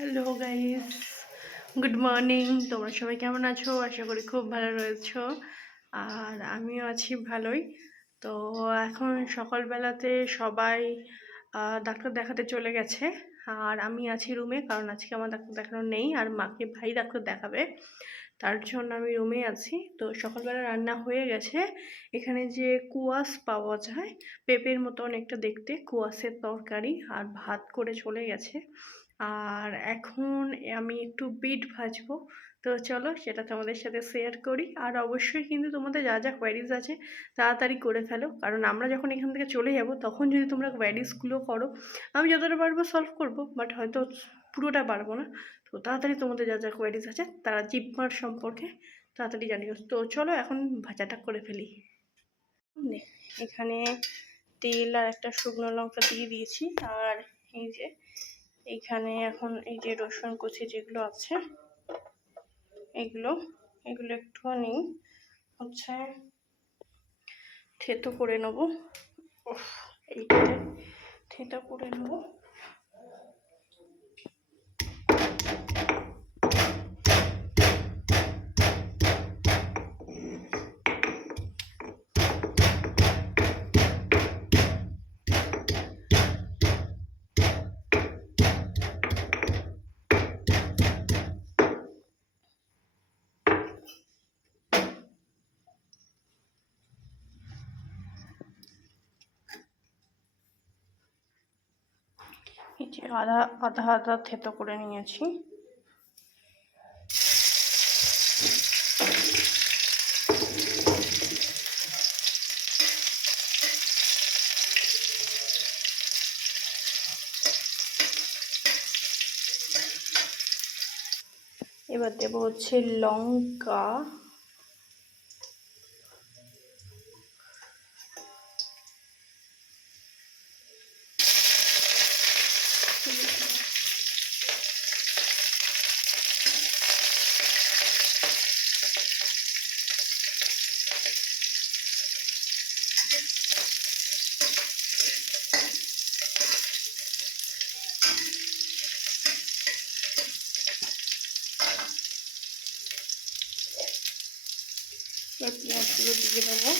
Hello guys, good morning. তোমরা সবাই কেমন আছো? আশা করি খুব ভালো রয়েছো। আর আমিও আছি ভালোই। তো এখন সকালবেলাতে সবাই ডাক্তার দেখাতে চলে গেছে। আর আমি আছি রুমে, কারণ আজকে আমার ডাক্তার দেখানো নেই, আর মাকে ভাই ডাক্তার দেখাবে, তার জন্য আমি রুমে আছি। তো সকালবেলা রান্না হয়ে গেছে। এখানে যে কুয়াশ পাওয়া যায়, পেঁপের মতো অনেকটা দেখতে, কুয়াশের তরকারি আর ভাত করে চলে গেছে। আর এখন আমি একটু বিট ভাজবো। তো চলো সেটা তোমাদের সাথে শেয়ার করি। আর অবশ্যই কিন্তু তোমাদের যা যা কোয়ারিজ আছে তাড়াতাড়ি করে ফেলো, কারণ আমরা যখন এখান থেকে চলে যাব তখন যদি তোমরা কোয়ারিজগুলো করো, আমি যতটা পারবো সলভ করবো, বাট হয়তো পুরোটা পারবো না। তো তাড়াতাড়ি তোমাদের যা যা কোয়ারিজ আছে তারা জিপমার সম্পর্কে তাড়াতাড়ি জানিও। তো চলো এখন ভাজাটা করে ফেলি। এখানে তেল আর একটা শুকনো লঙ্কা দিয়ে দিয়েছি। আর এই যে এইখানে এখন এই যে রসুন কুচি যেগুলো আছে এগুলো এগুলো একটুখানি হচ্ছে থেতো করে নেবো। এইটাতে থেতো করে নেবো। এই যে আদা আদা আদা থেতো করে নিয়েছি। এবার দেবো হচ্ছে লঙ্কা, পেঁয়াজগুলো দিয়ে দেবো।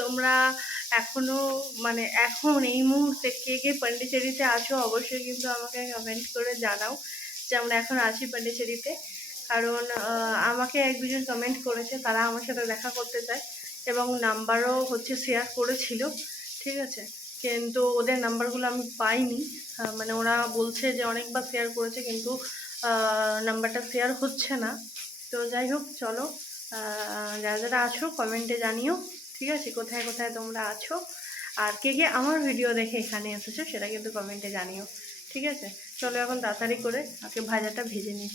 তোমরা এখনো মানে এখন এই মুহূর্তে কে কে পন্ডিচেরিতে আছো অবশ্যই কিন্তু আমাকে কমেন্ট করে জানাও যে আমরা এখন আছি পন্ডিচেরিতে। কারণ আমাকে এক দুজন কমেন্ট করেছে, তারা আমার সাথে দেখা করতে চায় এবং নাম্বারও হচ্ছে শেয়ার করেছিল, ঠিক আছে, কিন্তু ওদের নাম্বারগুলো আমি পাইনি। মানে ওরা বলছে যে অনেকবার শেয়ার করেছে কিন্তু নাম্বারটা শেয়ার হচ্ছে না। তো যাই হোক, চলো যারা যারা আছো কমেন্টে জানিও, ঠিক আছে, কোথায় কোথায় তোমরা আছো আর কে কে আমার ভিডিও দেখে এখানে এসেছো সেটা কিন্তু কমেন্টে জানিও, ঠিক আছে। চলো এখন তাড়াতাড়ি করে আগে ভাজাটা ভেজে নিই।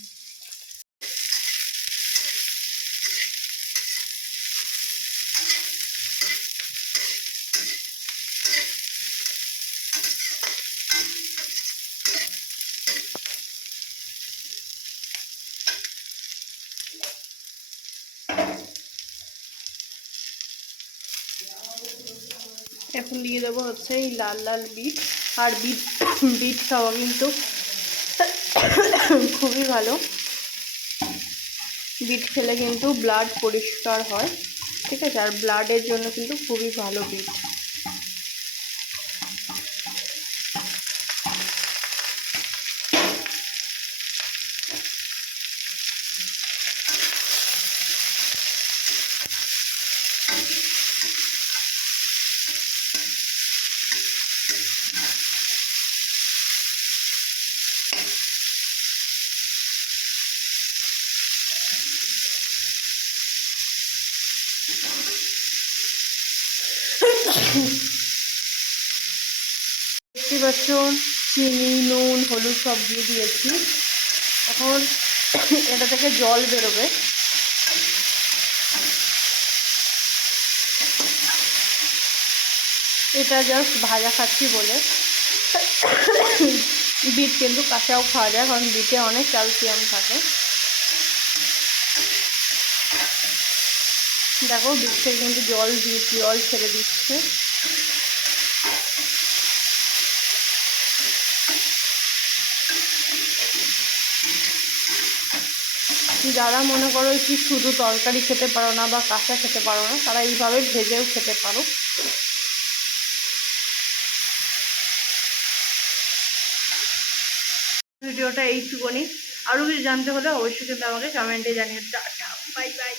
এখন দিয়ে দেবো হচ্ছে এই লাল লাল বিট। আর বিট বিট খাওয়া কিন্তু খুবই ভালো। বিট খেলে কিন্তু ব্লাড পরিষ্কার হয়, ঠিক আছে, আর ব্লাডের জন্য কিন্তু খুবই ভালো বিট। দেখতে পাচ্ছ চিনি, নুন, হলুদ সব দিয়ে দিয়েছি। এখন এটা থেকে জল বেরোবে। এটা জাস্ট ভাজা খাচ্ছি বলে। বিট কিন্তু কাঁচাও খাওয়া যায়, কারণ বিটে অনেক ক্যালসিয়াম থাকে। দেখো বিট থেকে কিন্তু জল ছেড়ে দিচ্ছে। যারা মনে করো কি শুধু তরকারি খেতে পারো না বা কাঁচা খেতে পারো না, তারা এইভাবে ভেজেও খেতে পারো। ভিডিওটা এইটুকুনি। আরও কিছু জানতে হলে অবশ্যই কিন্তু আমাকে কমেন্টে জানিয়ে। Tata, bye bye.